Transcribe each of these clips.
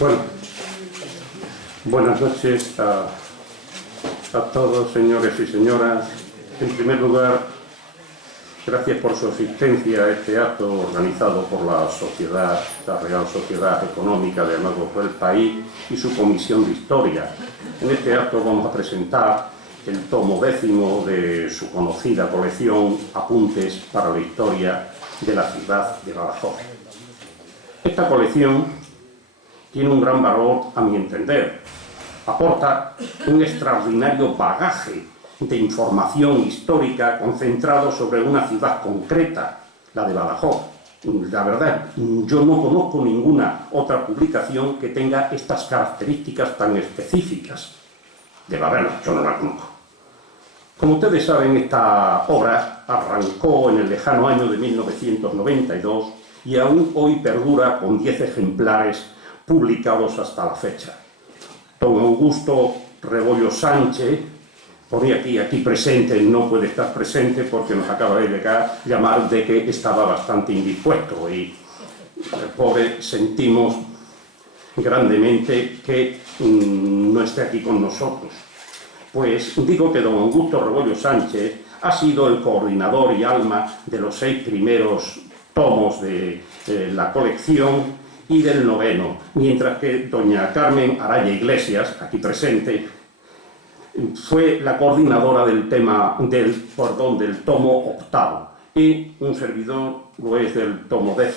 Bueno, buenas noches a todos, señores y señoras. En primer lugar, gracias por su asistencia a este acto organizado por la Real Sociedad Económica de Amigos del País y su Comisión de Historia. En este acto vamos a presentar el tomo 10 de su conocida colección Apuntes para la Historia de la ciudad de Badajoz. Esta colección tiene un gran valor, a mi entender. Aporta un extraordinario bagaje de información histórica concentrado sobre una ciudad concreta, la de Badajoz. La verdad, yo no conozco ninguna otra publicación que tenga estas características tan específicas. Debe haberla, yo no la conozco. Como ustedes saben, esta obra arrancó en el lejano año de 1992 y aún hoy perdura con 10 ejemplares publicados hasta la fecha. Don Augusto Rebollo Sánchez, ponía aquí presente, no puede estar presente porque nos acaba de llamar de que estaba bastante indispuesto y, pobre, sentimos grandemente que no esté aquí con nosotros. Pues digo que don Augusto Rebollo Sánchez ha sido el coordinador y alma de los 6 primeros tomos de la colección y del 9º, mientras que doña Carmen Araya Iglesias, aquí presente, fue la coordinadora del tomo 8 y un servidor lo es del tomo 10.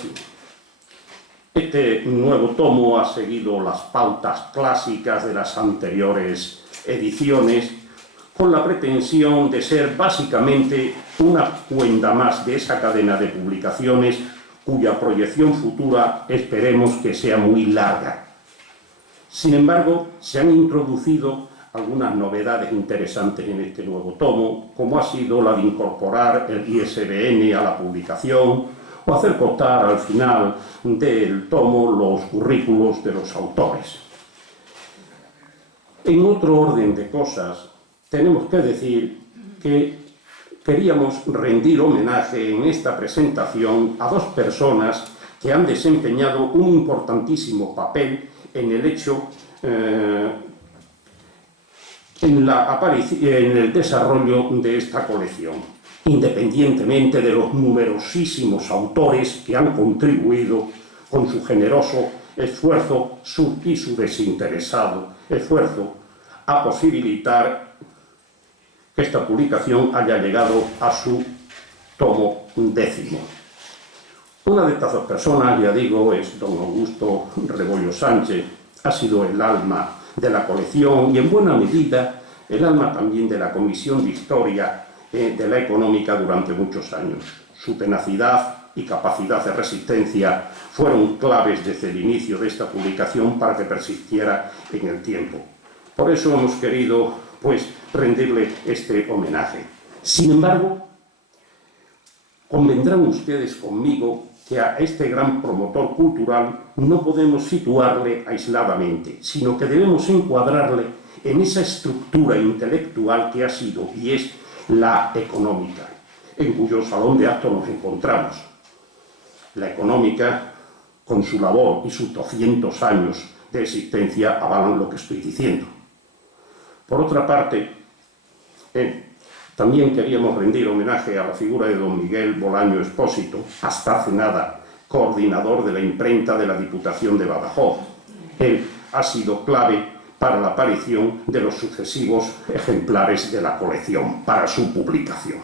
Este nuevo tomo ha seguido las pautas clásicas de las anteriores ediciones con la pretensión de ser básicamente una cuenta más de esa cadena de publicaciones cuya proyección futura esperemos que sea muy larga. Sin embargo, se han introducido algunas novedades interesantes en este nuevo tomo, como ha sido la de incorporar el ISBN a la publicación o hacer constar al final del tomo los currículos de los autores. En otro orden de cosas, tenemos que decir que queríamos rendir homenaje en esta presentación a 2 personas que han desempeñado un importantísimo papel en el hecho, en el desarrollo de esta colección, independientemente de los numerosísimos autores que han contribuido con su generoso esfuerzo y su desinteresado esfuerzo a posibilitar que esta publicación haya llegado a su tomo 10. Una de estas 2 personas, ya digo, es don Augusto Rebollo Sánchez. Ha sido el alma de la colección y en buena medida el alma también de la Comisión de Historia de la Económica durante muchos años. Su tenacidad y capacidad de resistencia fueron claves desde el inicio de esta publicación para que persistiera en el tiempo. Por eso hemos querido, rendirle este homenaje. Sin embargo, convendrán ustedes conmigo que a este gran promotor cultural no podemos situarle aisladamente, sino que debemos encuadrarle en esa estructura intelectual que ha sido y es la económica, en cuyo salón de actos nos encontramos. La económica, con su labor y sus 200 años de existencia, avalan lo que estoy diciendo. Por otra parte, también queríamos rendir homenaje a la figura de don Miguel Bolaño Expósito, hasta hace nada coordinador de la imprenta de la Diputación de Badajoz. Él ha sido clave para la aparición de los sucesivos ejemplares de la colección, para su publicación.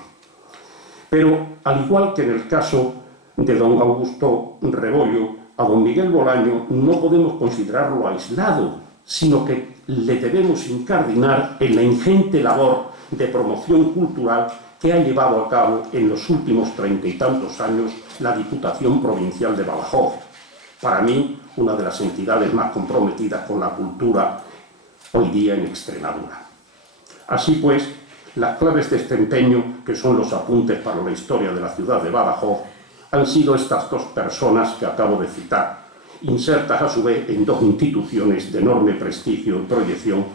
Pero, al igual que en el caso de don Augusto Rebollo, a don Miguel Bolaño no podemos considerarlo aislado, sino que le debemos incardinar en la ingente labor de promoción cultural que ha llevado a cabo en los últimos 30 y tantos años la Diputación Provincial de Badajoz. Para mí, una de las entidades más comprometidas con la cultura hoy día en Extremadura. Así pues, las claves de este empeño, que son los apuntes para la historia de la ciudad de Badajoz, han sido estas 2 personas que acabo de citar, insertas a su vez en 2 instituciones de enorme prestigio y proyección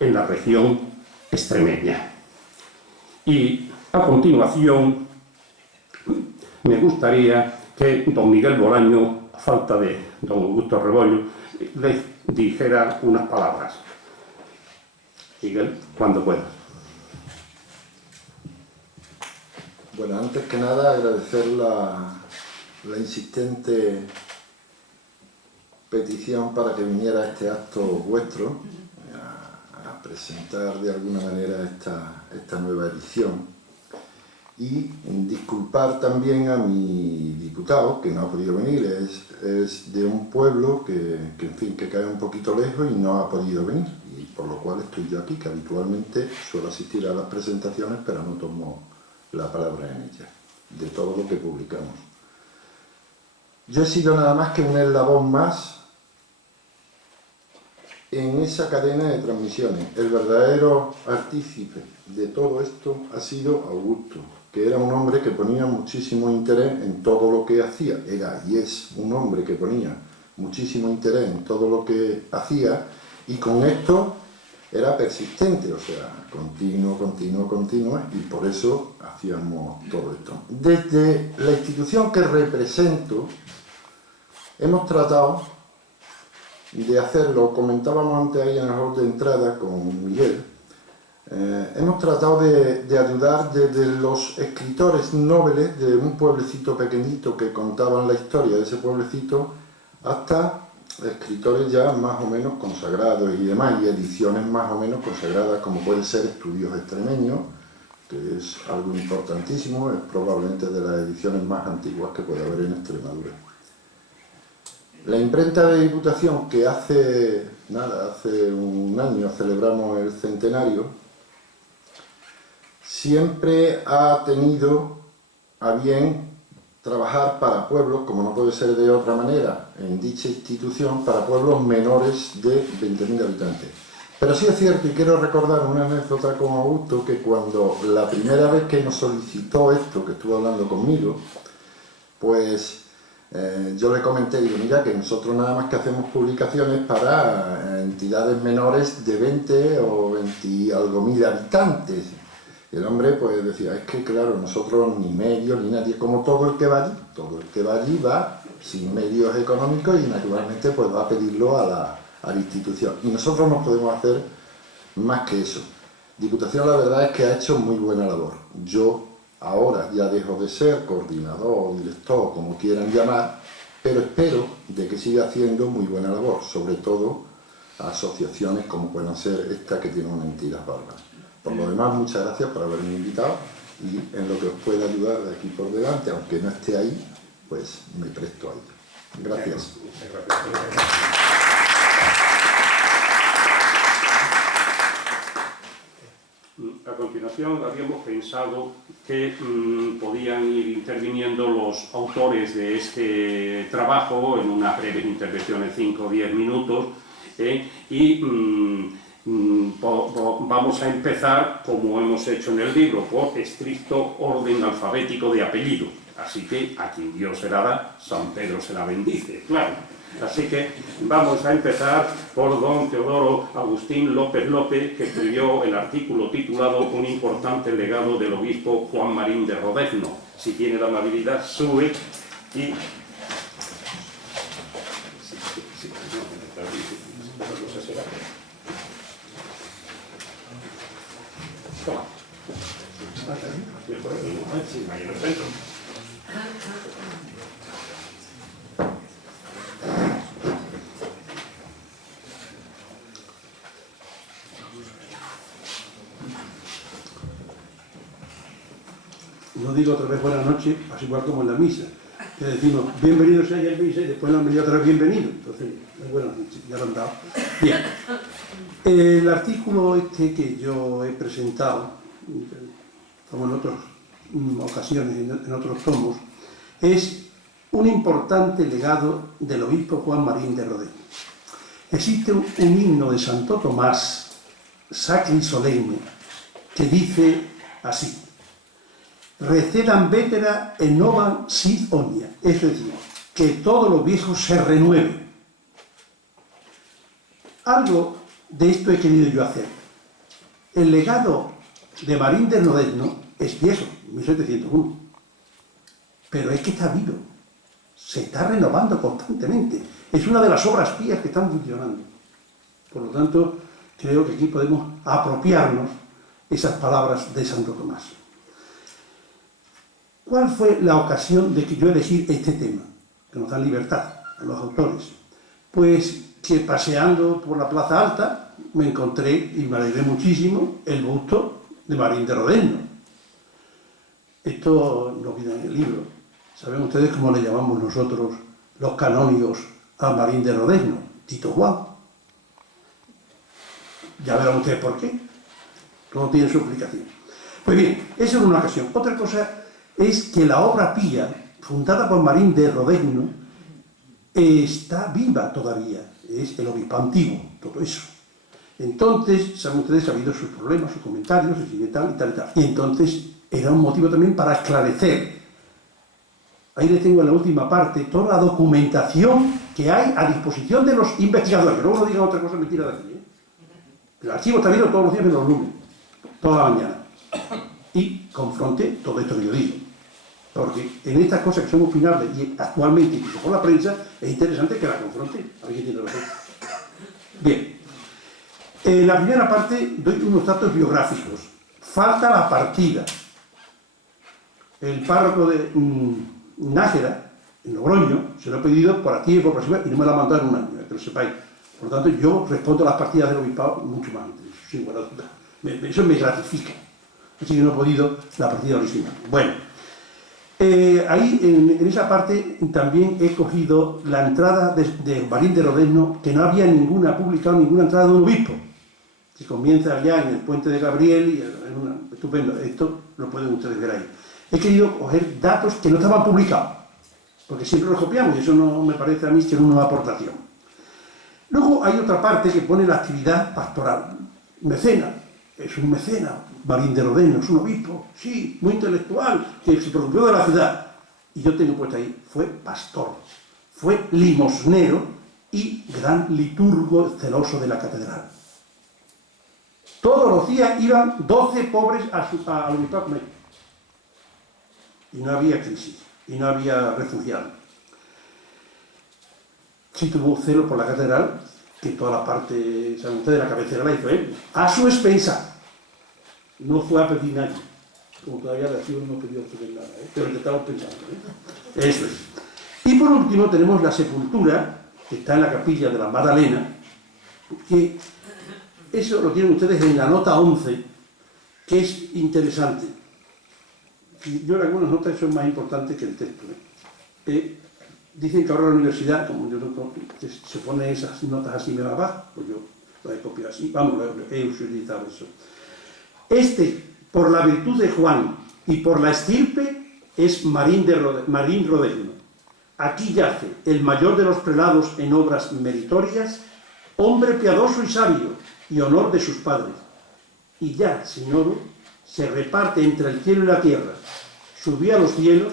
en la región extremeña. Y a continuación me gustaría que don Miguel Bolaño, a falta de don Augusto Rebollo, les dijera unas palabras. Miguel, cuando pueda. Bueno, antes que nada agradecer la insistente petición para que viniera a este acto vuestro a presentar de alguna manera esta nueva edición, y disculpar también a mi diputado que no ha podido venir. Es de un pueblo que en fin, que cae un poquito lejos y no ha podido venir, y por lo cual estoy yo aquí, que habitualmente suelo asistir a las presentaciones pero no tomo la palabra en ellas, de todo lo que publicamos. Yo he sido nada más que un eslabón más en esa cadena de transmisiones. El verdadero artífice de todo esto ha sido Augusto, que era un hombre que ponía muchísimo interés en todo lo que hacía. Era y es un hombre que ponía muchísimo interés en todo lo que hacía, y con esto era persistente, o sea, continuo, y por eso hacíamos todo esto. Desde la institución que represento, hemos tratado de hacerlo, comentábamos antes ahí en el hall de entrada con Miguel, hemos tratado de ayudar desde los escritores nobles de un pueblecito pequeñito que contaban la historia de ese pueblecito, hasta escritores ya más o menos consagrados y demás, y ediciones más o menos consagradas, como pueden ser Estudios Extremeños, que es algo importantísimo, es probablemente de las ediciones más antiguas que puede haber en Extremadura. La imprenta de Diputación, que hace un año celebramos el centenario, siempre ha tenido a bien trabajar para pueblos, como no puede ser de otra manera, en dicha institución, para pueblos menores de 20.000 habitantes. Pero sí es cierto, y quiero recordar una anécdota con Augusto, que cuando la primera vez que nos solicitó esto, que estuvo hablando conmigo, pues yo le comenté, digo, mira, que nosotros nada más que hacemos publicaciones para entidades menores de 20 o 20 y algo mil habitantes. Y el hombre pues decía, es que claro, nosotros ni medios ni nadie, como todo el que va allí va sin medios económicos, y naturalmente pues va a pedirlo a la institución. Y nosotros no podemos hacer más que eso. Diputación, la verdad es que ha hecho muy buena labor. Yo ahora ya dejo de ser coordinador o director, como quieran llamar, pero espero de que siga haciendo muy buena labor, sobre todo a asociaciones como puedan ser esta, que tiene una entidad bárbara. Por lo demás, muchas gracias por haberme invitado, y en lo que os pueda ayudar de aquí por delante, aunque no esté ahí, pues me presto a ello. Gracias. A continuación, habíamos pensado que podían ir interviniendo los autores de este trabajo en una breve intervención de 5 o 10 minutos, y vamos a empezar, como hemos hecho en el libro, por estricto orden alfabético de apellido. Así que a quien Dios se la da, San Pedro se la bendice, claro. Así que vamos a empezar por don Teodoro Agustín López López, que escribió el artículo titulado Un importante legado del obispo Juan Marín de Rodezno. Si tiene la amabilidad, sube y... Toma. Ahí en el centro. No digo otra vez buenas noches, así igual como en la misa, que decimos bienvenidos a el misa y después nos han venido otra vez bienvenidos. Entonces, buenas noches, ya lo han dado. Bien, el artículo este que yo he presentado, como en otras ocasiones, en otros tomos, es un importante legado del obispo Juan Marín de Rodezno. Existe un himno de Santo Tomás, sacri solemne, que dice así: Recedan vetera et novam sit omnia, es decir, que todo lo viejo se renueve. Algo de esto he querido yo hacer. El legado de Marín de Rodezno es viejo, 1701, pero es que está vivo. se está renovando constantemente. Es una de las obras pías que están funcionando. Por lo tanto, creo que aquí podemos apropiarnos esas palabras de Santo Tomás. ¿Cuál fue la ocasión de que yo elegí este tema? Que nos da libertad a los autores. Pues que paseando por la Plaza Alta me encontré, y me alegré muchísimo, el busto de Marín de Rodezno. Esto no viene en el libro. ¿Saben ustedes cómo le llamamos nosotros, los canónigos, a Marín de Rodezno? Tito Juan. Ya verán ustedes por qué. Todo tiene su explicación. Pues bien, esa es una ocasión. Otra cosa es que la obra pía, fundada por Marín de Rodezno, está viva todavía. Es el obispo antiguo, todo eso. Entonces, saben ustedes, ha habido sus problemas, sus comentarios, y tal, y tal, y tal. Y entonces era un motivo también para esclarecer. Ahí les tengo en la última parte toda la documentación que hay a disposición de los investigadores. Luego no digan otra cosa mentira de aquí. El archivo está abierto todos los días menos los lunes, toda la mañana. Y confronte todo esto que yo digo. Porque en estas cosas que son opinables y actualmente, incluso por la prensa, es interesante que la confronte. A ver quién tiene razón. Bien. En la primera parte doy unos datos biográficos. Falta la partida. El párroco de Nájera, en Logroño, se lo he pedido por aquí y por próxima y no me la ha mandado en un año, que lo sepáis. Por lo tanto, yo respondo a las partidas del obispado mucho más antes, sin ninguna duda. Eso me gratifica. Así que no he podido la partida original. Bueno, ahí en esa parte también he cogido la entrada de Marín de Rodezno, que no había publicado ninguna entrada de un obispo. Que comienza allá en el puente de Gabriel, y es estupendo. Esto lo pueden ustedes ver ahí. He querido coger datos que no estaban publicados, porque siempre los copiamos y eso no me parece a mí que es una aportación. Luego hay otra parte que pone la actividad pastoral. Mecena, es un mecena, Marín de Rodezno, es un obispo, sí, muy intelectual, que se preocupó de la ciudad. Y yo tengo puesto ahí, fue pastor, fue limosnero y gran liturgo celoso de la catedral. Todos los días iban 12 pobres al obispado a comer. Y no había crisis, y no había refugiados. Sí tuvo celo por la catedral, que toda la parte, ¿saben ustedes? La cabecera la hizo él, a su expensa. No fue a pedir nadie, como todavía la acción no pidió nada, pero que estamos pensando. Eso es. Y por último tenemos la sepultura, que está en la capilla de la Magdalena, que eso lo tienen ustedes en la nota 11, que es interesante. Yo en algunas notas son más importantes que el texto. Dicen que ahora la universidad, como yo no, se pone esas notas así me va abajo, pues yo lo he copiado así, vamos, he utilizado eso. Por la virtud de Juan y por la estirpe, es Marín Rodezno. Aquí yace el mayor de los prelados en obras meritorias, hombre piadoso y sabio, y honor de sus padres. Y ya, sin oro, se reparte entre el cielo y la tierra. Subió a los cielos,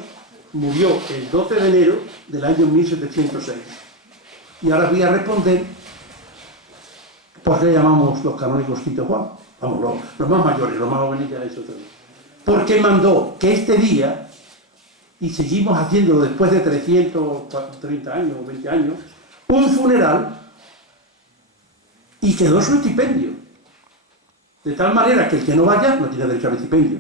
murió el 12 de enero del año 1706. Y ahora voy a responder por qué llamamos los canónigos Tito Juan. Vamos, los más mayores, los más jóvenes ya eso también. Porque mandó que este día, y seguimos haciéndolo después de 330 años o 20 años, un funeral, y quedó su estipendio. De tal manera que el que no vaya no tiene derecho al estipendio.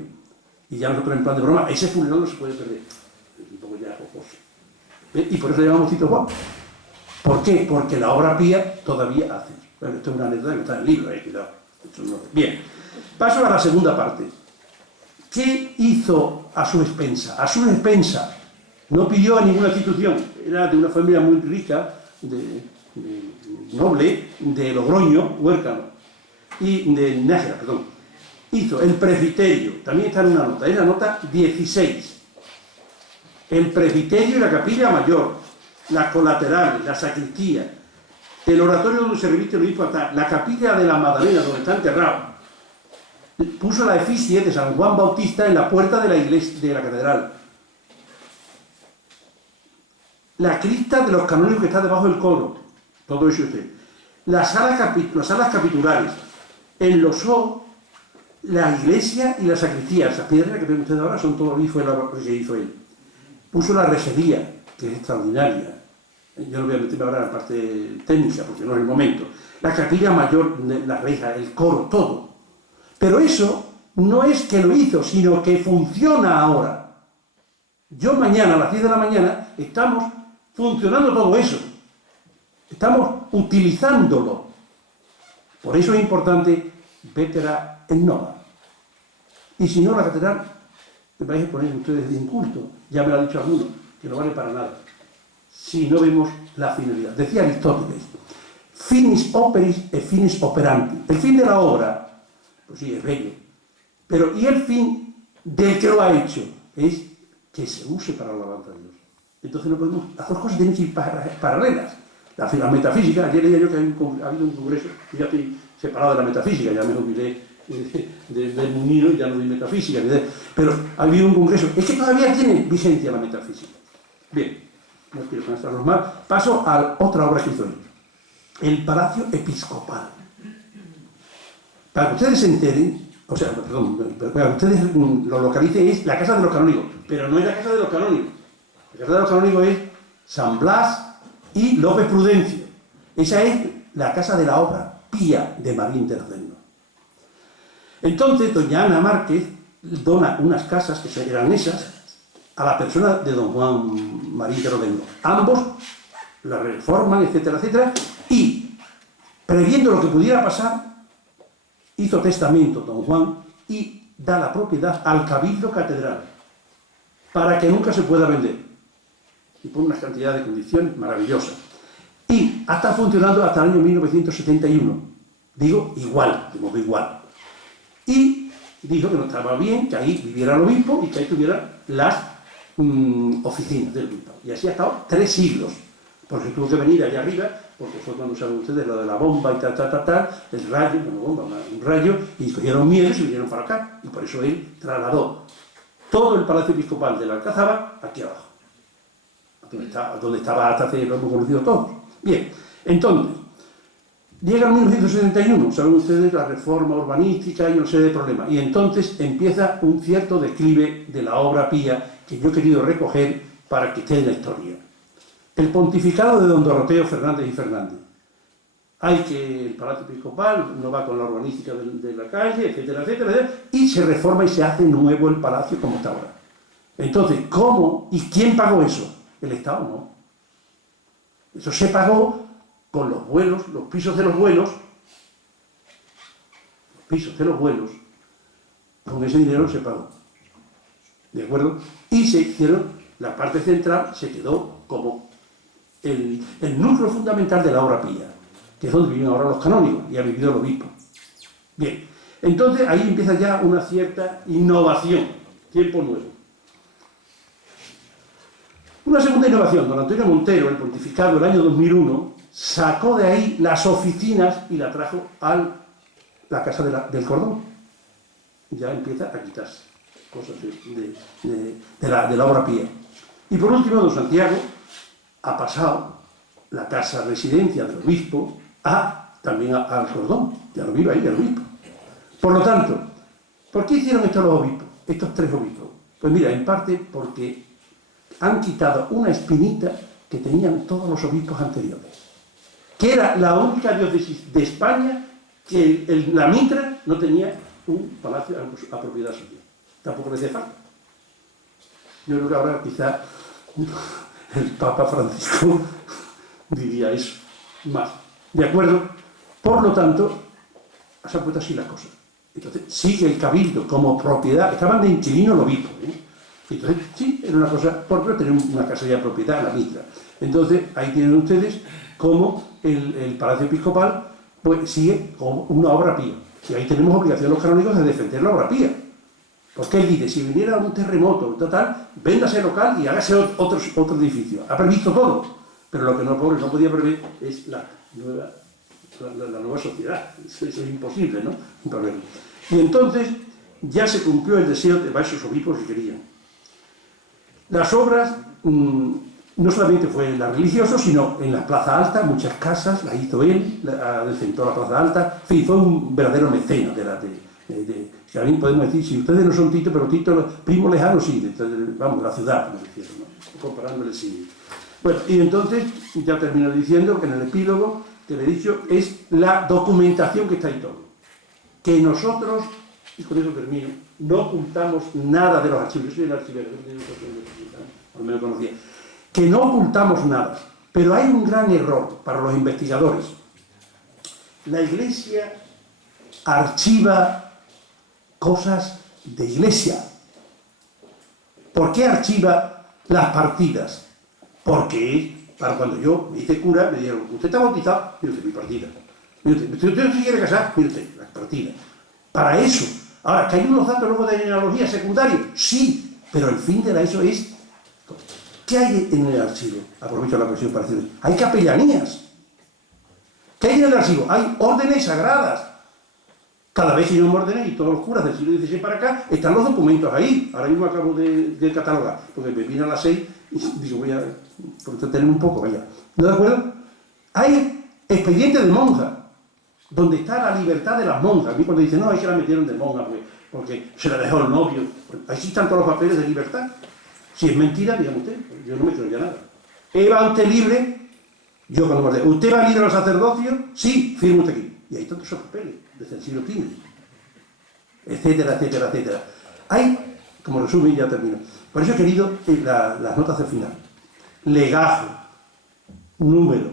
Y ya nosotros en plan de broma, ese funeral no se puede perder. Es un poco ya jocoso. Y por eso le llamamos Tito Juan. ¿Por qué? Porque la obra pía todavía hace. Bueno, esto es una anécdota que está en el libro, cuidado. No. Bien, paso a la segunda parte. ¿Qué hizo a su expensa? A su expensa. No pidió a ninguna institución. Era de una familia muy rica, noble, de Logroño, Huércano, y de Nájera, perdón. Hizo el presbiterio, también está en una nota, es la nota 16. El presbiterio y la capilla mayor, las colaterales, la sacristía, el oratorio donde se reviste el obispo, la capilla de la Magdalena, donde está enterrado. Puso la efigie de San Juan Bautista en la puerta de la iglesia, de la catedral. La cripta de los canónigos que está debajo del coro, todo eso usted. Las salas capitulares, enlosó la iglesia y la sacristía. Esas piedras que ven ustedes ahora son todo lo que hizo él. Puso la rejería, que es extraordinaria. Yo no voy a meterme ahora en la parte técnica, porque no es el momento. La capilla mayor, la reja, el coro, todo. Pero eso no es que lo hizo, sino que funciona ahora. Yo mañana, a las 10 de la mañana, estamos funcionando todo eso. Estamos utilizándolo. Por eso es importante Vétera en Nova. Y si no, la catedral, me vais a poner ustedes de inculto, ya me lo ha dicho alguno, que no vale para nada. Si no vemos la finalidad. Decía Aristóteles, finis operis e finis operanti. El fin de la obra, pues sí, es bello, pero ¿y el fin del que lo ha hecho? Es que se use para la alabanza a Dios. Entonces no podemos, las dos cosas tienen que ir paralelas. La metafísica, ayer leía yo que ha habido un congreso, y ya estoy separado de la metafísica, ya me olvidé del Munino y ya no de metafísica, pero ha habido un congreso, es que todavía tiene vigencia la metafísica. Bien, no quiero cansarlos más, paso a otra obra que hizo él, el Palacio Episcopal. Para que ustedes se enteren, o sea, perdón, para que ustedes lo localicen, es la casa de los canónigos, pero no es la casa de los canónigos. La casa de los canónigos es San Blas y López Prudencio. Esa es la casa de la obra pía de Marín Tercerno. Entonces, doña Ana Márquez dona unas casas, que eran esas, a la persona de don Juan Marín Tercerno. Ambos la reforman, etcétera, etcétera, y, previendo lo que pudiera pasar, hizo testamento don Juan y da la propiedad al Cabildo Catedral, para que nunca se pueda vender. Y pone una cantidad de condiciones maravillosas. Y ha estado funcionando hasta el año 1971. Digo, igual, de modo igual. Y dijo que no estaba bien que ahí viviera el obispo y que ahí tuviera las oficinas del obispo. Y así ha estado 3 siglos. Porque tuvo que venir allá arriba, porque fue cuando saben ustedes lo de la bomba y tal, el rayo, una bomba, un rayo, y cogieron miedo y se vinieron para acá. Y por eso él trasladó todo el Palacio Episcopal de la Alcazaba aquí abajo, donde estaba hasta hace, lo hemos conocido todos. Bien, entonces, llega el 1971, saben ustedes, la reforma urbanística y una serie de problemas, y entonces empieza un cierto declive de la obra pía que yo he querido recoger para que esté en la historia. El pontificado de don Doroteo Fernández y Fernández. Hay que el Palacio Episcopal no va con la urbanística de la calle, etcétera, etcétera, etcétera, y se reforma y se hace nuevo el palacio como está ahora. Entonces, ¿cómo y quién pagó eso? El Estado no. Eso se pagó con los vuelos, los pisos de los vuelos, con ese dinero se pagó. ¿De acuerdo? Y se hicieron, la parte central se quedó como el núcleo fundamental de la obra pía, que es donde viven ahora los canónigos y ha vivido el obispo. Bien, entonces ahí empieza ya una cierta innovación, tiempo nuevo. Una segunda innovación, don Antonio Montero, el pontificado del año 2001, sacó de ahí las oficinas y la trajo a la casa del Cordón. Ya empieza a quitarse cosas de la obra pía. Y por último, don Santiago ha pasado la casa residencia del obispo también al Cordón, ya no vive ahí el obispo. Por lo tanto, ¿por qué hicieron esto los obispos, estos 3 obispos? Pues mira, en parte porque han quitado una espinita que tenían todos los obispos anteriores, que era la única diócesis de España que la Mitra no tenía un palacio a propiedad suya. Tampoco le hacía falta. Yo creo que ahora quizá el Papa Francisco diría eso más. ¿De acuerdo? Por lo tanto, se han puesto así las cosas. Entonces, sigue el cabildo como propiedad. Estaban de inquilino el obispo, Entonces, sí, era una cosa, por tener una casa ya propiedad, la Mitra. Entonces, ahí tienen ustedes cómo el Palacio Episcopal pues, sigue como una obra pía. Y ahí tenemos obligación los canónigos de defender la obra pía. Porque él dice, si viniera un terremoto total, véndase local y hágase otro edificio. Ha previsto todo, pero lo que no podía prever es la nueva sociedad. Eso es imposible, ¿no? Un problema. Y entonces ya se cumplió el deseo de varios obispos que querían. Las obras, no solamente fue en la religiosa, sino en la Plaza Alta, muchas casas, las hizo él, decentó la Plaza Alta, en fin, fue un verdadero mecenas También podemos decir, si ustedes no son Tito, pero Tito, primo lejano sí, vamos, de la ciudad, me refiero, ¿no? Comparándole sí. Bueno, y entonces ya termino diciendo que en el epílogo que le he dicho es la documentación que está ahí todo. Que nosotros, y con eso termino, no ocultamos nada de los archivos. Yo soy el archivero, al menos conocía. Que no ocultamos nada, pero hay un gran error para los investigadores. La Iglesia archiva cosas de Iglesia. ¿Por qué archiva las partidas? Porque para cuando yo me hice cura, me dijeron, ¿usted está bautizado? Mire usted, mi partida. Mire usted se quiere casar? Mire usted, la partida. Para eso. Ahora, ¿que hay unos datos luego de genealogía secundarios? Sí, pero el fin de la ESO es... ¿Qué hay en el archivo? Aprovecho la cuestión para decirles. Hay capellanías. ¿Qué hay en el archivo? Hay órdenes sagradas. Cada vez que yo me ordené, y todos los curas del siglo XVI para acá, están los documentos ahí. Ahora mismo acabo de catalogar, porque me vine a las 6 y digo, voy a tener un poco, vaya. ¿No de acuerdo? Hay expedientes de monjas, donde está la libertad de las monjas. A mí cuando dicen, no, ahí se la metieron de monja, porque se la dejó el novio. Ahí sí están todos los papeles de libertad. Si es mentira, dígame usted, yo no me creo ya nada. ¿Va usted libre? Yo cuando me ordené, ¿usted va libre al sacerdocio? Sí, firme usted aquí. Y ahí están todos esos papeles, desde el siglo XV, etcétera, etcétera, etcétera. Hay, como resumen, ya termino. Por eso he querido las notas del final. Legajo, número,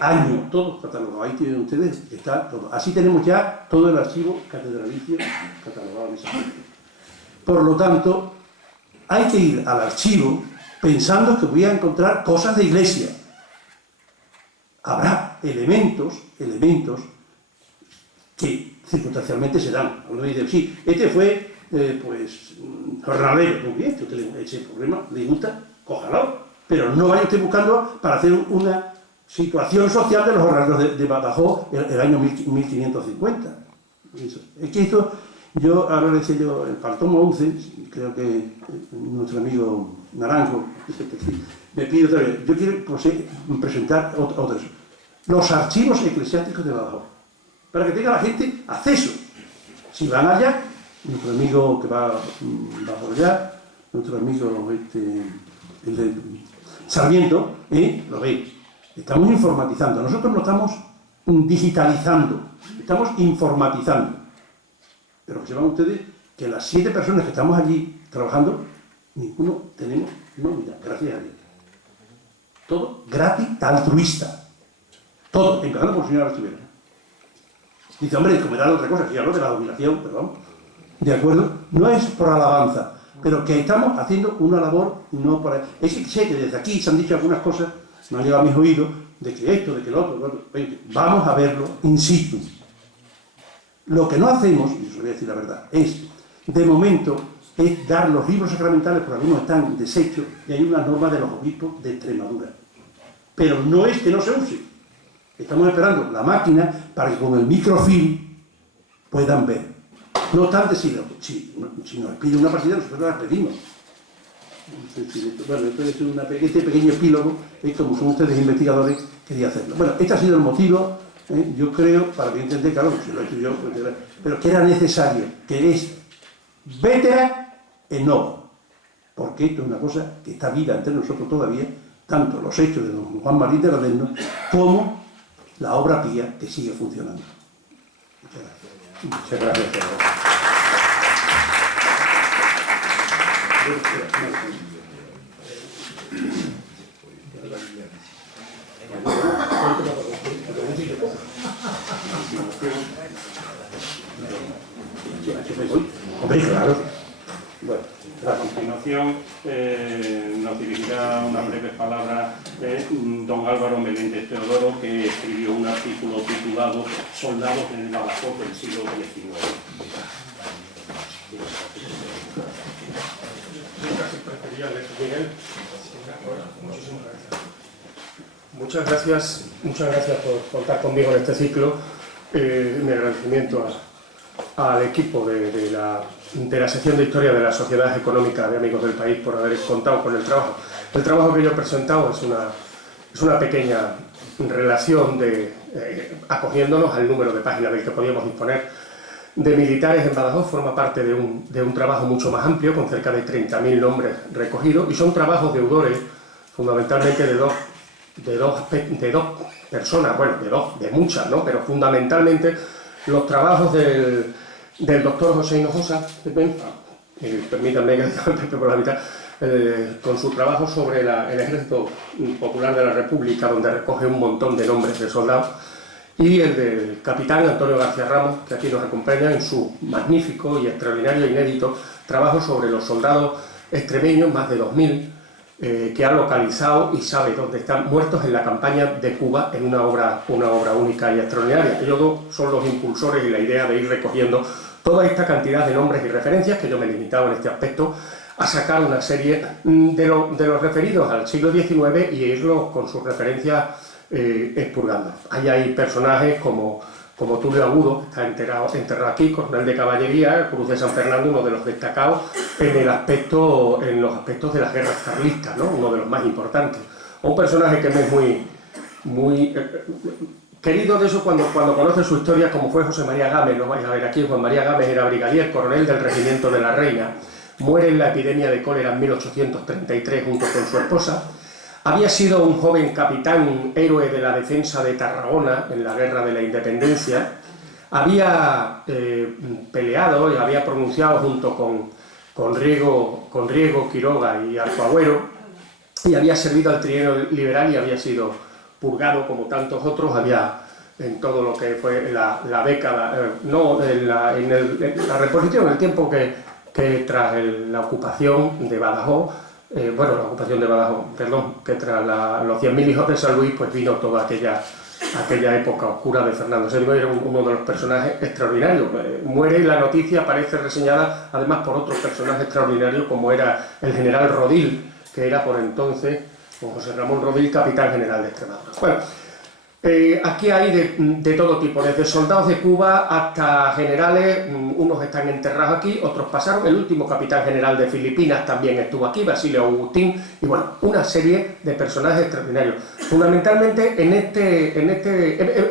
año, todo catalogado. Ahí tienen ustedes, está todo. Así tenemos ya todo el archivo catedralicio catalogado en ese momento. Por lo tanto, hay que ir al archivo pensando que voy a encontrar cosas de Iglesia. Habrá elementos que circunstancialmente se dan. Uno dice, sí, este fue, jornalero. Muy bien, que usted ese problema le gusta, cójalo. Pero no vaya usted buscando para hacer una situación social de los jornaleros de Badajoz el año 1550. Es que esto, yo ahora le decía yo, el Paltomo 11, creo que nuestro amigo Naranjo, me pide otra vez, yo quiero presentar otros. Los archivos eclesiásticos de Badajoz, para que tenga la gente acceso. Si van allá, nuestro amigo que va por allá, nuestro amigo el de Sarmiento, lo ve. Estamos informatizando. Nosotros no estamos digitalizando, estamos informatizando. Pero que sepan ustedes que las 7 personas que estamos allí trabajando, ninguno tenemos nómina, gracias a Dios. Todo gratis, altruista. Todo, empezando por el señor archivero. Dice, hombre, como era otra cosa, que ya hablo de la dominación, perdón. ¿De acuerdo? No es por alabanza, pero que estamos haciendo una labor no para... Es que sé que desde aquí se han dicho algunas cosas, me han llegado a mis oídos, de que esto, de que lo otro. Vamos a verlo in situ. Lo que no hacemos, y os voy a decir la verdad, es, de momento, es dar los libros sacramentales, porque algunos están deshechos, y hay una norma de los obispos de Extremadura. Pero no es que no se use. Estamos esperando la máquina para que con el microfilm puedan ver. No obstante, si nos pide una partida, nosotros la pedimos. Bueno, este pequeño epílogo es como son ustedes investigadores, quería hacerlo. Bueno, este ha sido el motivo, yo creo, para que entender, claro, si lo he hecho yo, pero que era necesario, que es vetera en novo. Porque esto es una cosa que está viva entre nosotros todavía, tanto los hechos de don Juan Marín de Raderno como la obra pía que sigue funcionando. Muchas gracias. Muchas gracias. Hombre, claro. Bueno, a continuación nos dirigirá unas breves palabras don Álvaro Meléndez Teodoro, que escribió un artículo titulado Soldados en el Badajoz del siglo XIX. Muchas gracias por contar conmigo en este ciclo. Mi agradecimiento al equipo de la sección de Historia de la Sociedad Económica de Amigos del País por haber contado con el trabajo. El trabajo que yo he presentado es una pequeña relación acogiéndonos al número de páginas del que podíamos disponer. de militares en Badajoz forma parte de un trabajo mucho más amplio, con cerca de 30.000 nombres recogidos, y son trabajos deudores fundamentalmente de dos personas, bueno, de muchas, ¿no? Pero fundamentalmente los trabajos del doctor José Hinojosa, permítanme que diga Pepe por la mitad, con su trabajo sobre el Ejército Popular de la República, donde recoge un montón de nombres de soldados, y el del capitán Antonio García Ramos, que aquí nos acompaña en su magnífico y extraordinario e inédito trabajo sobre los soldados extremeños, más de 2.000, que ha localizado y sabe dónde están muertos en la campaña de Cuba, en una obra única y extraordinaria. Ellos dos son los impulsores y la idea de ir recogiendo toda esta cantidad de nombres y referencias, que yo me he limitado en este aspecto a sacar una serie de los referidos al siglo XIX y irlos con sus referencias expurgando. Ahí hay personajes como Tulio Agudo, que está enterrado aquí, coronel de caballería, Cruz de San Fernando, uno de los destacados en los aspectos de las guerras carlistas, ¿no? Uno de los más importantes. Un personaje que me es muy querido de eso cuando conoce su historia, como fue José María Gámez, lo vais a ver aquí. Juan María Gámez era brigadier, coronel del regimiento de la Reina, muere en la epidemia de cólera en 1833 junto con su esposa. Había sido un joven capitán, héroe de la defensa de Tarragona en la Guerra de la Independencia. Había peleado y había pronunciado junto con Riego Quiroga y Alfaguero, y había servido al trienio liberal y había sido purgado como tantos otros. Había en todo lo que fue la década, en la reposición, el tiempo que tras la ocupación de Badajoz, que tras los 100.000 hijos de San Luis, pues vino toda aquella época oscura de Fernando VII. Era uno de los personajes extraordinarios. Muere y la noticia aparece reseñada además por otros personajes extraordinarios, como era el general Rodil, que era por entonces, con José Ramón Rodil, capitán general de Extremadura. Bueno, aquí hay de todo tipo, desde soldados de Cuba hasta generales. Unos están enterrados aquí, otros pasaron. El último capitán general de Filipinas también estuvo aquí, Basilio Agustín, y bueno, una serie de personajes extraordinarios. Fundamentalmente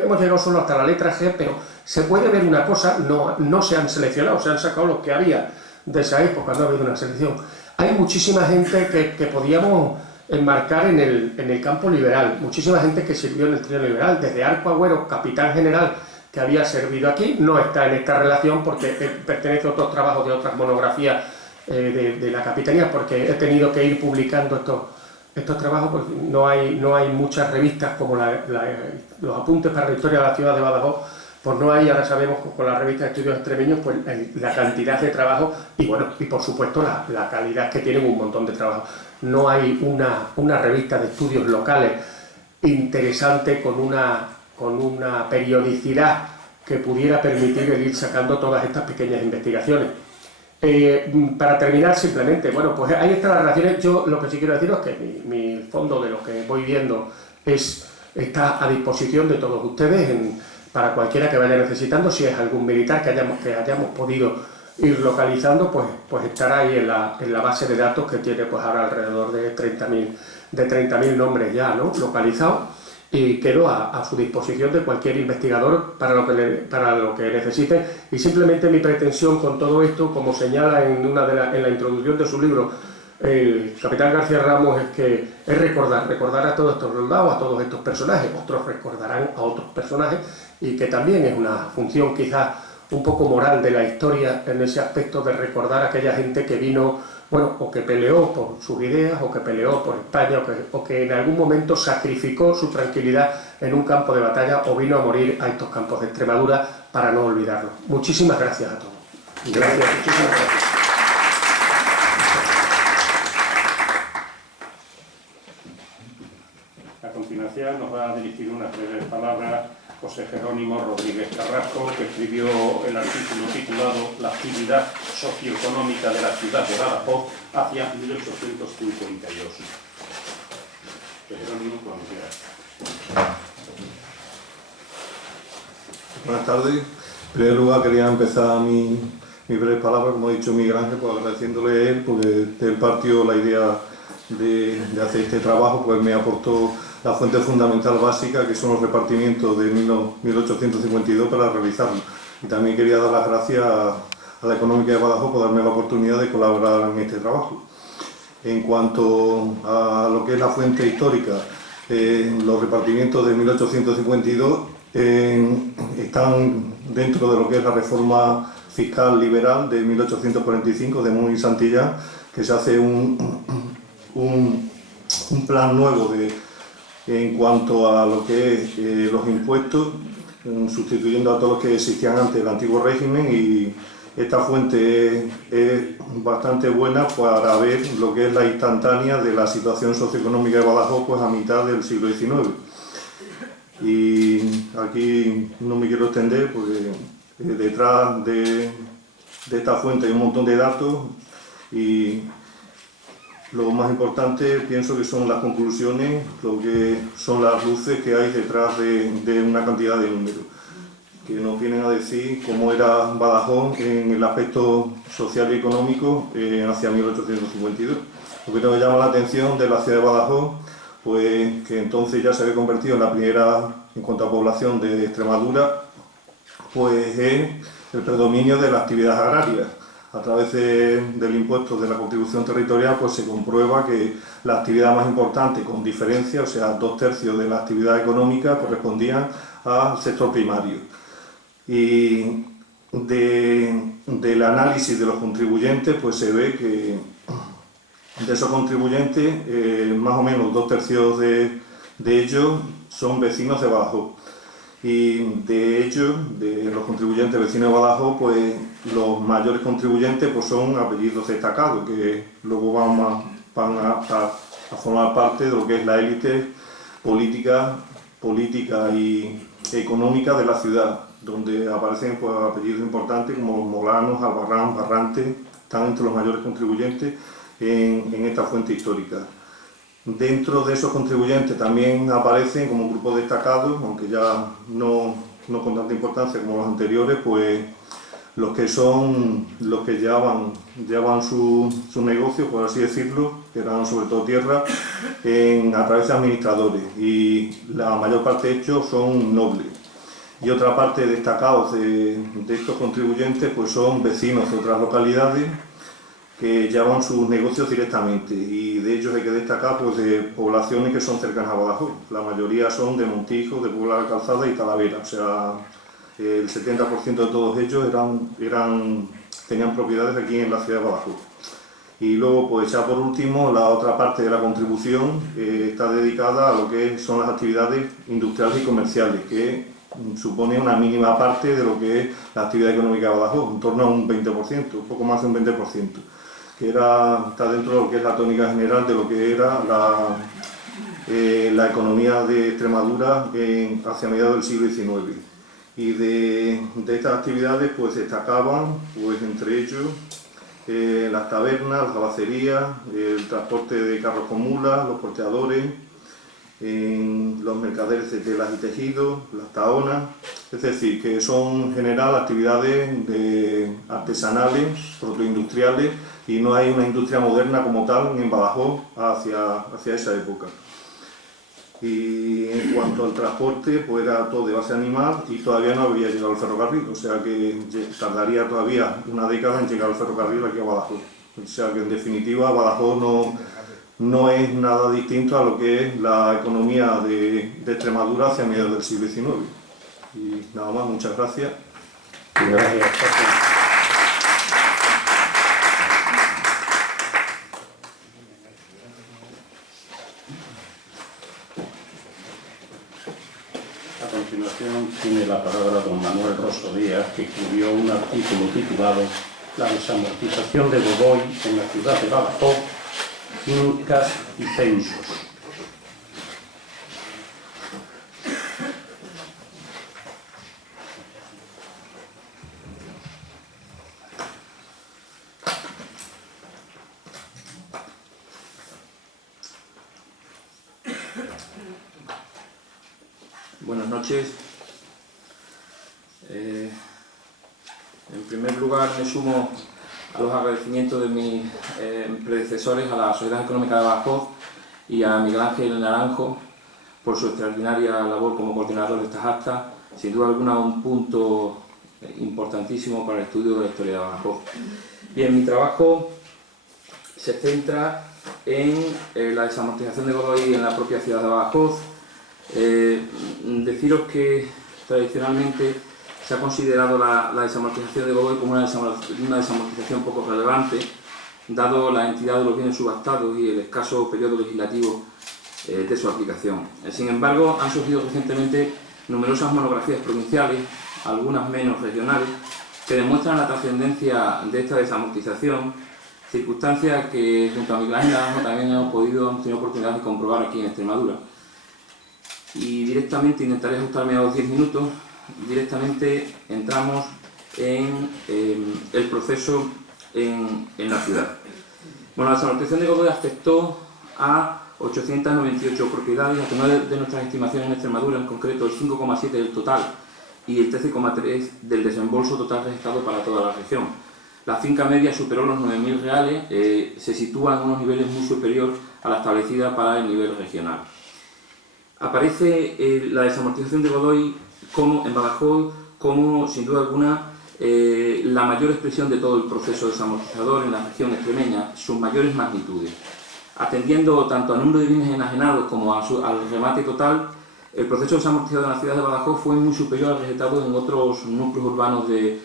hemos llegado solo hasta la letra G, pero se puede ver una cosa: no se han seleccionado, se han sacado los que había de esa época, no ha habido una selección. Hay muchísima gente que podíamos enmarcar en el campo liberal, muchísima gente que sirvió en el trienio liberal, desde Arco Agüero, capitán general, que había servido aquí. No está en esta relación porque pertenece a otros trabajos de otras monografías de la capitanía, porque he tenido que ir publicando estos trabajos, porque no hay muchas revistas como los apuntes para la historia de la ciudad de Badajoz. Pues no hay, ahora sabemos, con la revista de estudios extremeños, pues la cantidad de trabajo y bueno, y por supuesto la calidad que tienen un montón de trabajo. No hay una revista de estudios locales interesante con una periodicidad que pudiera permitir el ir sacando todas estas pequeñas investigaciones. Para terminar, simplemente, bueno, pues ahí están las relaciones. Yo lo que sí quiero deciros es que mi fondo de lo que voy viendo está a disposición de todos ustedes para cualquiera que vaya necesitando. Si es algún militar que hayamos podido ir localizando, pues estará ahí en la base de datos, que tiene pues ahora alrededor de 30.000 nombres ya, ¿no?, localizados, y quedo a su disposición de cualquier investigador para lo que necesite. Y simplemente mi pretensión con todo esto, como señala en la introducción de su libro el capitán García Ramos, es recordar a todos estos soldados, a todos estos personajes. Otros recordarán a otros personajes, y que también es una función quizás un poco moral de la historia, en ese aspecto de recordar a aquella gente que vino, bueno, o que peleó por sus ideas, o que peleó por España, o que en algún momento sacrificó su tranquilidad en un campo de batalla, o vino a morir a estos campos de Extremadura, para no olvidarlo. Muchísimas gracias a todos. Gracias, muchísimas gracias. A continuación nos va a dirigir unas breves palabras José Jerónimo Rodríguez Carrasco, que escribió el artículo titulado "La actividad socioeconómica de la ciudad de Badajoz hacia 1852". José Jerónimo, cuando quieras. Buenas tardes. En primer lugar, quería empezar mi breve palabra, como ha dicho Miguel Ángel, pues agradeciéndole a él, porque él partió la idea de hacer este trabajo, pues me aportó la fuente fundamental básica, que son los repartimientos de 1852, para realizarlo. Y también quería dar las gracias a la Económica de Badajoz por darme la oportunidad de colaborar en este trabajo. En cuanto a lo que es la fuente histórica, los repartimientos de 1852 están dentro de lo que es la reforma fiscal liberal de 1845 de Muniz y Santillán, que se hace un plan nuevo en cuanto a lo que es los impuestos, sustituyendo a todos los que existían antes del antiguo régimen, y esta fuente es bastante buena para ver lo que es la instantánea de la situación socioeconómica de Badajoz pues a mitad del siglo XIX. Y aquí no me quiero extender porque detrás de esta fuente hay un montón de datos, y lo más importante pienso que son las conclusiones, lo que son las luces que hay detrás de una cantidad de números, que nos vienen a decir cómo era Badajoz en el aspecto social y económico hacia 1852. Lo que nos llama la atención de la ciudad de Badajoz, pues que entonces ya se había convertido en la primera en cuanto a población de Extremadura, pues es el predominio de la actividad agraria. A través del impuesto de la contribución territorial pues se comprueba que la actividad más importante, con diferencia, o sea, 2/3 de la actividad económica correspondían al sector primario. Y del análisis de los contribuyentes pues se ve que de esos contribuyentes más o menos 2/3 de ellos son vecinos de Badajoz. Y de hecho, de los contribuyentes vecinos de Badajoz, pues los mayores contribuyentes pues son apellidos destacados, que luego van a formar parte de lo que es la élite política y económica de la ciudad, donde aparecen pues apellidos importantes como Molanos, Albarrán, Barrante, están entre los mayores contribuyentes en esta fuente histórica. Dentro de esos contribuyentes también aparecen como grupos destacados, aunque ya no con tanta importancia como los anteriores, pues los que llevaban su negocio, por así decirlo, que eran sobre todo tierra, a través de administradores, y la mayor parte de ellos son nobles. Y otra parte destacados de estos contribuyentes pues son vecinos de otras localidades que llevan sus negocios directamente, y de ellos hay que destacar pues, de poblaciones que son cercanas a Badajoz. La mayoría son de Montijo, de Puebla de la Calzada y Talavera, o sea, el 70% de todos ellos tenían propiedades aquí en la ciudad de Badajoz. Y luego, pues ya por último, la otra parte de la contribución está dedicada a lo que son las actividades industriales y comerciales, que supone una mínima parte de lo que es la actividad económica de Badajoz, en torno a un 20%, un poco más de un 20%. Que está dentro de lo que es la tónica general de lo que era la economía de Extremadura hacia mediados del siglo XIX. Y de estas actividades pues destacaban, pues entre ellos, las tabernas, las alacerías, el transporte de carros con mulas, los porteadores, los mercaderes de telas y tejidos, las taonas, es decir, que son en general actividades artesanales, protoindustriales, y no hay una industria moderna como tal en Badajoz hacia esa época. Y en cuanto al transporte, pues era todo de base animal y todavía no había llegado el ferrocarril, o sea que tardaría todavía una década en llegar el ferrocarril aquí a Badajoz. O sea que en definitiva Badajoz no es nada distinto a lo que es la economía de Extremadura hacia mediados del siglo XIX. Y nada más, muchas gracias. Gracias. A continuación tiene la palabra don Manuel Rosso Díaz, que escribió un artículo titulado La desamortización de Godoy en la ciudad de Badajoz, fincas y censos. Buenas noches. En primer lugar me sumo a los agradecimientos de mis predecesores a la Sociedad Económica de Badajoz y a Miguel Ángel Naranjo por su extraordinaria labor como coordinador de estas actas. Sin duda alguna un punto importantísimo para el estudio de la historia de Badajoz. Bien, mi trabajo se centra en la desamortización de Godoy en la propia ciudad de Badajoz. Deciros que tradicionalmente se ha considerado la desamortización de Godoy como una desamortización poco relevante, dado la entidad de los bienes subastados y el escaso periodo legislativo de su aplicación. Sin embargo, han surgido recientemente numerosas monografías provinciales, algunas menos regionales, que demuestran la trascendencia de esta desamortización, circunstancia que junto a Miguel Ángel Naranjo también hemos tenido oportunidad de comprobar aquí en Extremadura. Y directamente intentaré ajustarme a los 10 minutos. Directamente entramos en el proceso en la ciudad. Bueno, la desamortización de Godoy afectó a 898 propiedades, a tenor de nuestras estimaciones en Extremadura, en concreto el 5,7% del total y el 13,3% del desembolso total registrado para toda la región. La finca media superó los 9.000 reales, se sitúa en unos niveles muy superiores a la establecida para el nivel regional. Aparece la desamortización de Godoy en Badajoz como, sin duda alguna, la mayor expresión de todo el proceso desamortizador en la región extremeña, sus mayores magnitudes. Atendiendo tanto al número de bienes enajenados como al remate total, el proceso desamortizador en la ciudad de Badajoz fue muy superior al registrado en otros núcleos urbanos de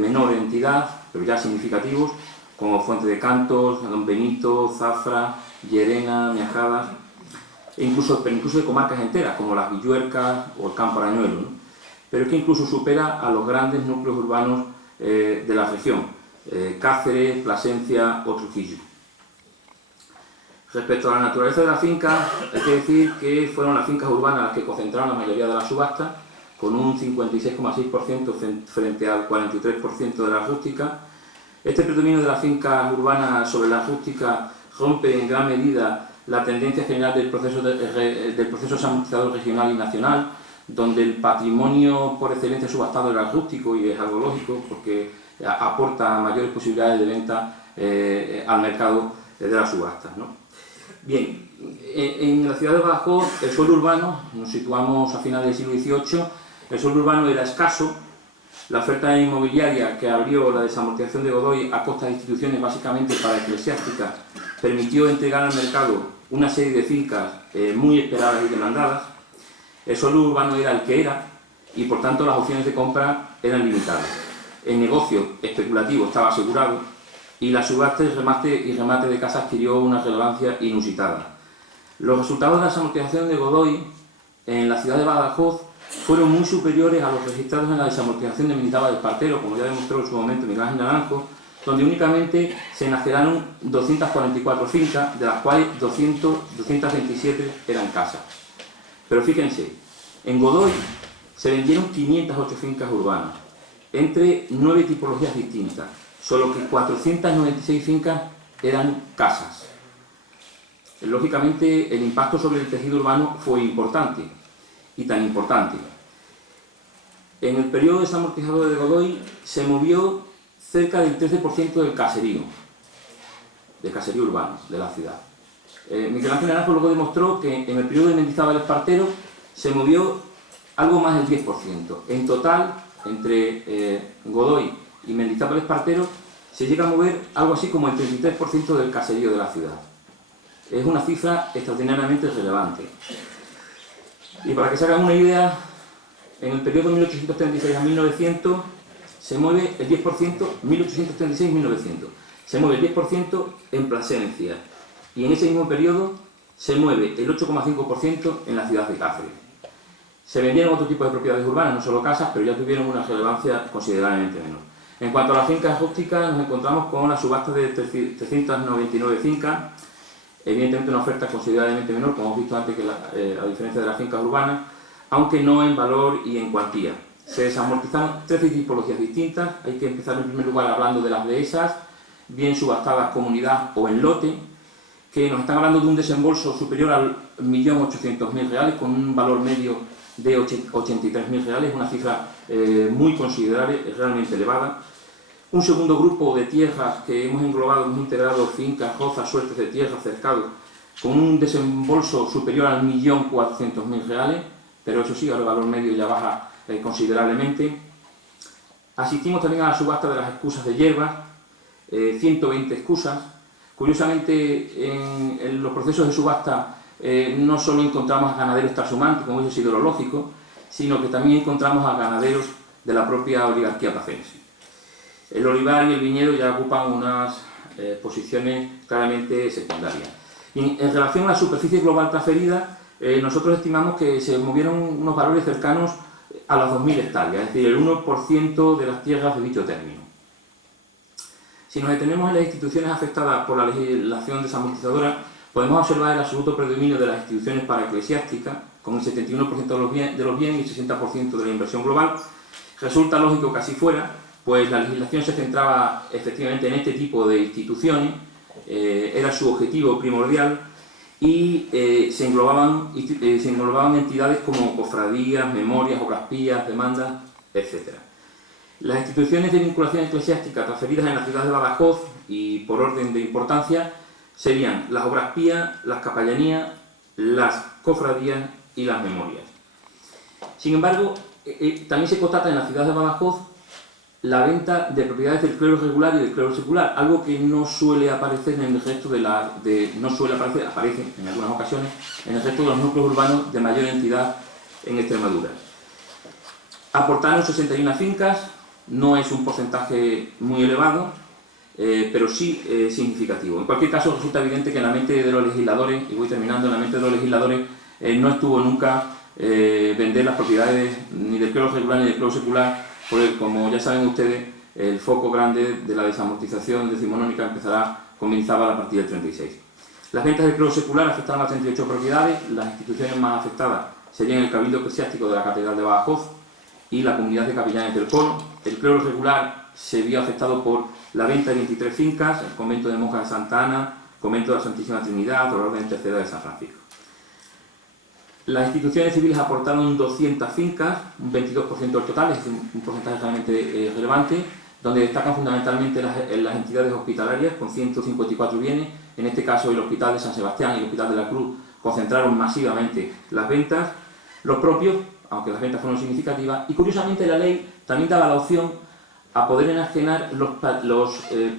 menor entidad, pero ya significativos, como Fuente de Cantos, Don Benito, Zafra, Llerena, Miajadas, pero incluso de comarcas enteras, como las Villuercas o el Campo Arañuelo, ¿no? Pero es que incluso supera a los grandes núcleos urbanos de la región, Cáceres, Plasencia o Trujillo. Respecto a la naturaleza de la finca, hay que decir que fueron las fincas urbanas las que concentraron la mayoría de las subastas, con un 56,6% frente al 43% de la rústica. Este predominio de las fincas urbanas sobre la rústica rompe en gran medida la tendencia general del proceso desamortizador regional y nacional, donde el patrimonio por excelencia subastado era el rústico, y es algo lógico porque aporta mayores posibilidades de venta al mercado de las subastas, ¿no? Bien, en la ciudad de Badajoz el suelo urbano, nos situamos a finales del siglo XVIII, el suelo urbano era escaso. La oferta inmobiliaria que abrió la desamortización de Godoy a costa de instituciones básicamente paraeclesiásticas permitió entregar al mercado una serie de fincas muy esperadas y demandadas. El suelo urbano era el que era y por tanto las opciones de compra eran limitadas. El negocio especulativo estaba asegurado y la subasta y remate de casa adquirió una relevancia inusitada. Los resultados de la desamortización de Godoy en la ciudad de Badajoz fueron muy superiores a los registrados en la desamortización de Mendizábal de Espartero, como ya demostró en su momento Miguel Ángel Naranjo, donde únicamente se enaceraron 244 fincas, de las cuales 227 eran casas. Pero fíjense, en Godoy se vendieron 508 fincas urbanas, entre 9 tipologías distintas, solo que 496 fincas eran casas. Lógicamente, el impacto sobre el tejido urbano fue importante, y tan importante. En el periodo desamortizador de Godoy se movió cerca del 13% del caserío urbano de la ciudad. Miguel Ángel Naranjo luego demostró que en el periodo de Mendizábal Espartero se movió algo más del 10%. En total, entre Godoy y Mendizábal Espartero, se llega a mover algo así como el 33% del caserío de la ciudad. Es una cifra extraordinariamente relevante. Y para que se hagan una idea, en el periodo 1836 a 1900 se mueve el 10%, 1836-1900, se mueve el 10% en Plasencia, y en ese mismo periodo se mueve el 8,5% en la ciudad de Cáceres. Se vendieron otro tipo de propiedades urbanas, no solo casas, pero ya tuvieron una relevancia considerablemente menor. En cuanto a las fincas rústicas, nos encontramos con una subasta de 399 fincas, evidentemente una oferta considerablemente menor, como hemos visto antes, que a diferencia de las fincas urbanas, aunque no en valor y en cuantía. Se desamortizaron 13 tipologías distintas. Hay que empezar en primer lugar hablando de las dehesas, bien subastadas comunidad o en lote, que nos están hablando de un desembolso superior al 1.800.000 reales, con un valor medio de 83.000 reales, una cifra muy considerable, realmente elevada. Un segundo grupo de tierras que hemos englobado, hemos integrado fincas, rozas, suertes de tierra, cercados, con un desembolso superior al 1.400.000 reales, pero eso sí, ahora el valor medio ya baja considerablemente. Asistimos también a la subasta de las excusas de hierbas, 120 excusas. Curiosamente, en los procesos de subasta no solo encontramos a ganaderos trashumantes, como es hidrológico, sino que también encontramos a ganaderos de la propia oligarquía placense. El olivar y el viñedo ya ocupan unas posiciones claramente secundarias. Y en relación a la superficie global transferida, nosotros estimamos que se movieron unos valores cercanos a las 2.000 hectáreas, es decir, el 1% de las tierras de dicho término. Si nos detenemos en las instituciones afectadas por la legislación desamortizadora, podemos observar el absoluto predominio de las instituciones paraeclesiásticas, con el 71% de los bienes y el 60% de la inversión global. Resulta lógico que así fuera, pues la legislación se centraba efectivamente en este tipo de instituciones, era su objetivo primordial, y se englobaban entidades como cofradías, memorias, obraspías, demandas, etc. Las instituciones de vinculación eclesiástica transferidas en la ciudad de Badajoz, y por orden de importancia, serían las obraspías, las capellanías, las cofradías y las memorias. Sin embargo, también se constata en la ciudad de Badajoz la venta de propiedades del clero regular y del clero secular, algo que no suele aparecer en el resto aparece en algunas ocasiones en el resto de los núcleos urbanos de mayor entidad en Extremadura. Aportaron 61 fincas, no es un porcentaje muy elevado, pero sí significativo. En cualquier caso, resulta evidente que en la mente de los legisladores, y voy terminando, en la mente de los legisladores no estuvo nunca vender las propiedades ni del clero regular ni del clero secular, porque, como ya saben ustedes, el foco grande de la desamortización decimonónica comenzaba a partir del 36. Las ventas del clero secular afectaron a 38 propiedades. Las instituciones más afectadas serían el Cabildo Eclesiástico de la Catedral de Badajoz y la Comunidad de Capellanes del Coro. El clero regular se vio afectado por la venta de 23 fincas, el convento de monjas de Santa Ana, el convento de la Santísima Trinidad o la Orden Tercera de San Francisco. Las instituciones civiles aportaron 200 fincas, un 22% del total, es un porcentaje realmente relevante, donde destacan fundamentalmente las entidades hospitalarias, con 154 bienes. En este caso, el Hospital de San Sebastián y el Hospital de la Cruz concentraron masivamente las ventas. Los propios, aunque las ventas fueron significativas, y curiosamente la ley también daba la opción a poder enajenar los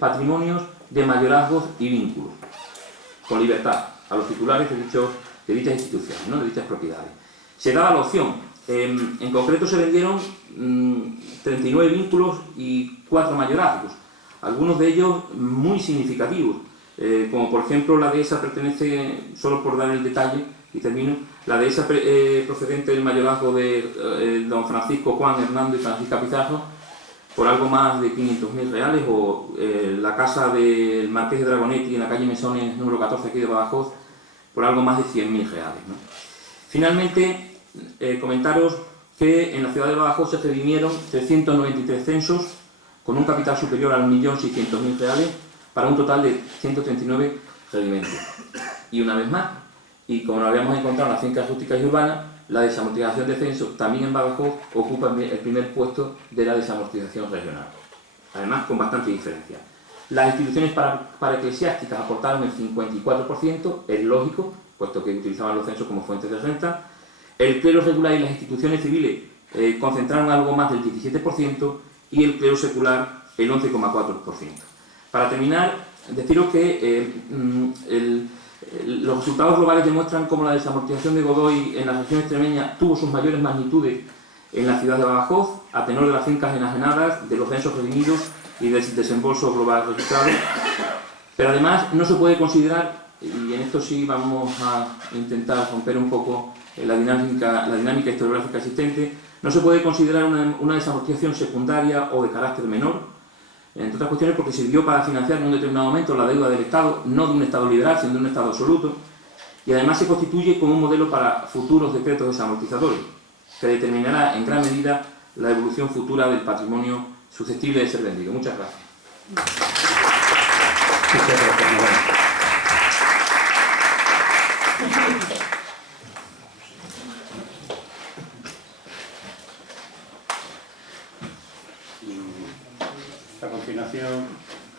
patrimonios de mayorazgos y vínculos, con libertad, a los titulares de dichas instituciones, ¿no? De dichas propiedades. Se daba la opción. En concreto se vendieron 39 vínculos y 4 mayorazgos, algunos de ellos muy significativos, como por ejemplo la dehesa pertenece, solo por dar el detalle y termino, la dehesa procedente del mayorazgo de don Francisco Juan Hernando y Francisca Pizarro, por algo más de 500.000 reales, o la casa del Marqués de Dragonetti en la calle Mesones número 14 aquí de Badajoz, por algo más de 100.000 reales, ¿no? Finalmente, comentaros que en la ciudad de Badajoz se redimieron 393 censos con un capital superior al 1.600.000 reales para un total de 139 redimentos. Y una vez más, y como lo habíamos encontrado en las fincas rústicas y urbanas, la desamortización de censos también en Badajoz ocupa el primer puesto de la desamortización regional, además con bastante diferencia. Las instituciones paraeclesiásticas aportaron el 54%, es lógico, puesto que utilizaban los censos como fuentes de renta. El clero regular y las instituciones civiles concentraron algo más del 17% y el clero secular el 11,4%. Para terminar, deciros que los resultados globales demuestran cómo la desamortización de Godoy en la región extremeña tuvo sus mayores magnitudes en la ciudad de Badajoz, a tenor de las fincas enajenadas, de los censos redimidos y del desembolso global registrado. Pero además no se puede considerar, y en esto sí vamos a intentar romper un poco la dinámica historiográfica existente, no se puede considerar una desamortización secundaria o de carácter menor, entre otras cuestiones porque sirvió para financiar en un determinado momento la deuda del Estado, no de un Estado liberal, sino de un Estado absoluto, y además se constituye como un modelo para futuros decretos desamortizadores, que determinará en gran medida la evolución futura del patrimonio susceptible de ser vendido. Muchas gracias. Muchas gracias, Miguel. A continuación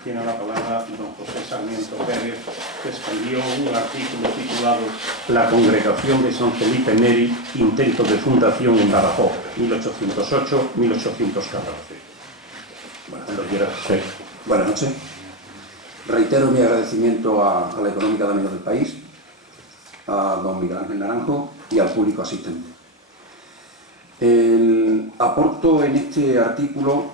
tiene la palabra don José Sarmiento Pérez, que escribió un artículo titulado La Congregación de San Felipe Neri, intento de fundación en Badajoz, 1808-1814. cuando quieras. Sí. Buenas noches. Reitero mi agradecimiento a la Económica de Amigos del País, a don Miguel Ángel Naranjo y al público asistente. Aporto en este artículo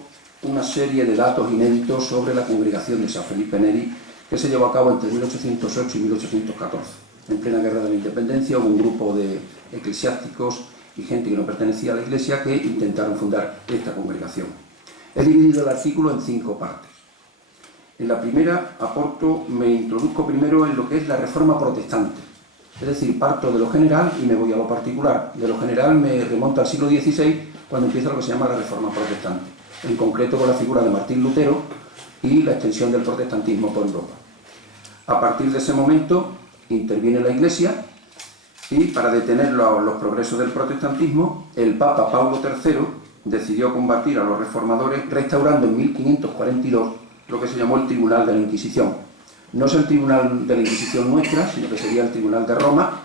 una serie de datos inéditos sobre la congregación de San Felipe Neri que se llevó a cabo entre 1808 y 1814. En plena Guerra de la Independencia hubo un grupo de eclesiásticos y gente que no pertenecía a la Iglesia que intentaron fundar esta congregación. He dividido el artículo en 5 partes. En la primera me introduzco primero en lo que es la Reforma Protestante. Es decir, parto de lo general y me voy a lo particular. De lo general me remonto al siglo XVI, cuando empieza lo que se llama la Reforma Protestante, en concreto con la figura de Martín Lutero y la extensión del protestantismo por Europa. A partir de ese momento interviene la Iglesia y, para detener los progresos del protestantismo, el Papa Paulo III decidió combatir a los reformadores restaurando en 1542 lo que se llamó el Tribunal de la Inquisición. No es el Tribunal de la Inquisición nuestra, sino que sería el Tribunal de Roma,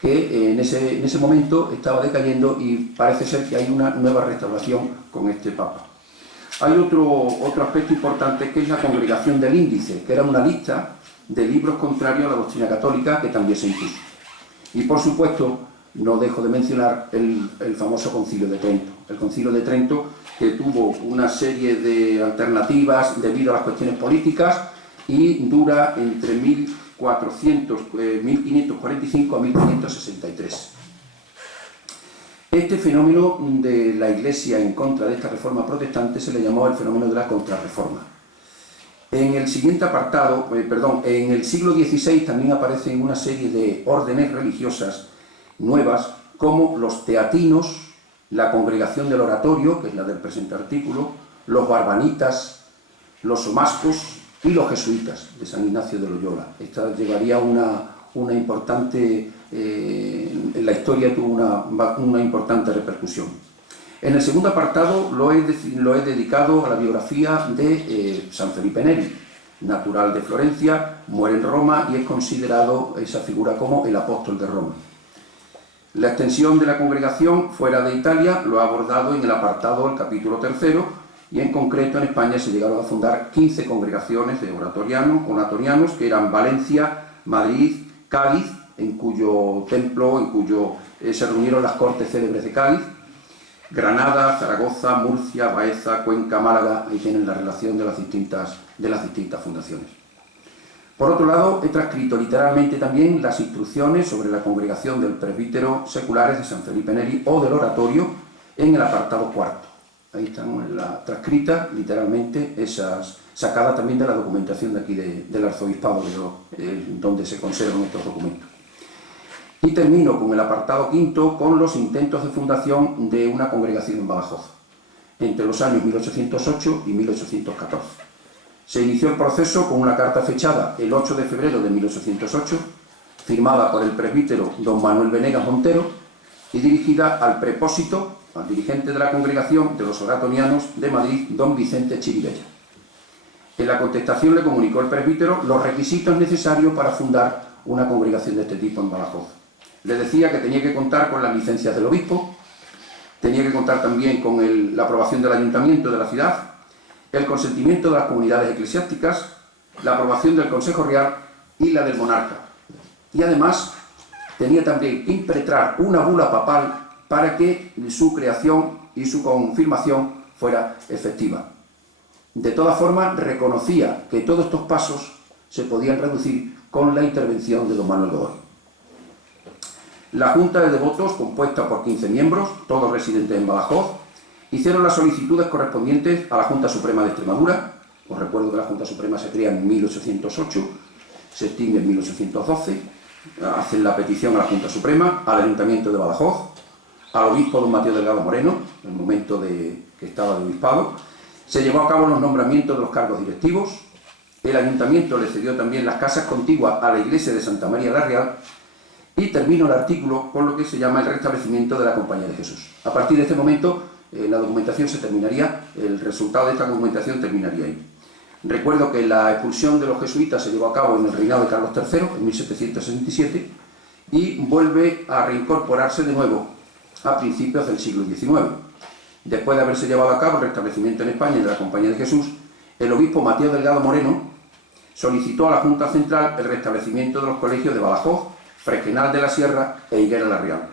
que en ese momento estaba decayendo y parece ser que hay una nueva restauración con este Papa. Hay otro aspecto importante, que es la Congregación del Índice, que era una lista de libros contrarios a la doctrina católica que también se impuso. Y por supuesto, no dejo de mencionar el famoso Concilio de Trento. El Concilio de Trento, que tuvo una serie de alternativas debido a las cuestiones políticas y dura entre 1545 a 1563. Este fenómeno de la Iglesia en contra de esta reforma protestante se le llamó el fenómeno de la contrarreforma. En el siguiente apartado, en el siglo XVI también aparecen una serie de órdenes religiosas nuevas, como los teatinos, la Congregación del Oratorio, que es la del presente artículo, los barbanitas, los somascos y los jesuitas de San Ignacio de Loyola. Esta llevaría una importante, en la historia tuvo una importante repercusión. En el segundo apartado lo he dedicado a la biografía de San Felipe Neri, natural de Florencia, muere en Roma y es considerado esa figura como el apóstol de Roma. La extensión de la congregación fuera de Italia lo ha abordado en el apartado del capítulo 3, y en concreto en España se llegaron a fundar 15 congregaciones de oratorianos, que eran Valencia, Madrid, Cádiz, en cuyo se reunieron las cortes célebres de Cádiz, Granada, Zaragoza, Murcia, Baeza, Cuenca, Málaga. Ahí tienen la relación de las distintas fundaciones. Por otro lado, he transcrito literalmente también las instrucciones sobre la congregación del presbítero seculares de San Felipe Neri o del oratorio en el apartado 4. Ahí están transcritas literalmente, sacada también de la documentación de aquí del arzobispado, donde se conservan estos documentos. Y termino con el apartado 5, con los intentos de fundación de una congregación en Badajoz, entre los años 1808 y 1814. Se inició el proceso con una carta fechada el 8 de febrero de 1808, firmada por el presbítero don Manuel Venegas Montero y dirigida al prepósito, al dirigente de la congregación de los oratonianos de Madrid, don Vicente Chiribella. En la contestación le comunicó el presbítero los requisitos necesarios para fundar una congregación de este tipo en Badajoz. Le decía que tenía que contar con las licencias del obispo, tenía que contar también con la aprobación del ayuntamiento de la ciudad, el consentimiento de las comunidades eclesiásticas, la aprobación del Consejo Real y la del monarca. Y además tenía también que impetrar una bula papal para que su creación y su confirmación fuera efectiva. De todas formas, reconocía que todos estos pasos se podían reducir con la intervención de don Manuel Godoy. La Junta de Devotos, compuesta por 15 miembros, todos residentes en Badajoz, hicieron las solicitudes correspondientes a la Junta Suprema de Extremadura. Os recuerdo que la Junta Suprema se crea en 1808, se extingue en 1812, hacen la petición a la Junta Suprema, al Ayuntamiento de Badajoz, al obispo don Mateo Delgado Moreno, en el momento que estaba de obispado. Se llevó a cabo los nombramientos de los cargos directivos. El ayuntamiento le cedió también las casas contiguas a la iglesia de Santa María la Real y terminó el artículo con lo que se llama el restablecimiento de la Compañía de Jesús. A partir de este momento la documentación se terminaría, el resultado de esta documentación terminaría ahí. Recuerdo que la expulsión de los jesuitas se llevó a cabo en el reinado de Carlos III, en 1767, y vuelve a reincorporarse de nuevo a principios del siglo XIX. Después de haberse llevado a cabo el restablecimiento en España de la Compañía de Jesús, el obispo Mateo Delgado Moreno solicitó a la Junta Central el restablecimiento de los colegios de Badajoz, Fregenal de la Sierra e Higuera la Real.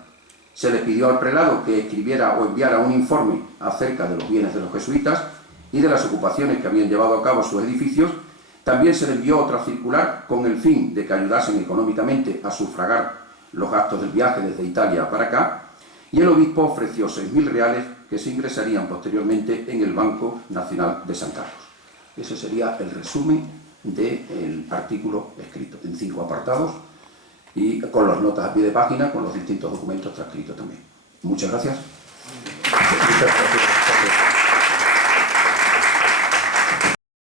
Se le pidió al prelado que escribiera o enviara un informe acerca de los bienes de los jesuitas y de las ocupaciones que habían llevado a cabo sus edificios. También se le envió otra circular con el fin de que ayudasen económicamente a sufragar los gastos del viaje desde Italia para acá, y el obispo ofreció 6.000 reales que se ingresarían posteriormente en el Banco Nacional de San Carlos. Ese sería el resumen del artículo escrito, en 5 apartados, y con las notas a pie de página, con los distintos documentos transcritos también. Muchas gracias. Muchas gracias.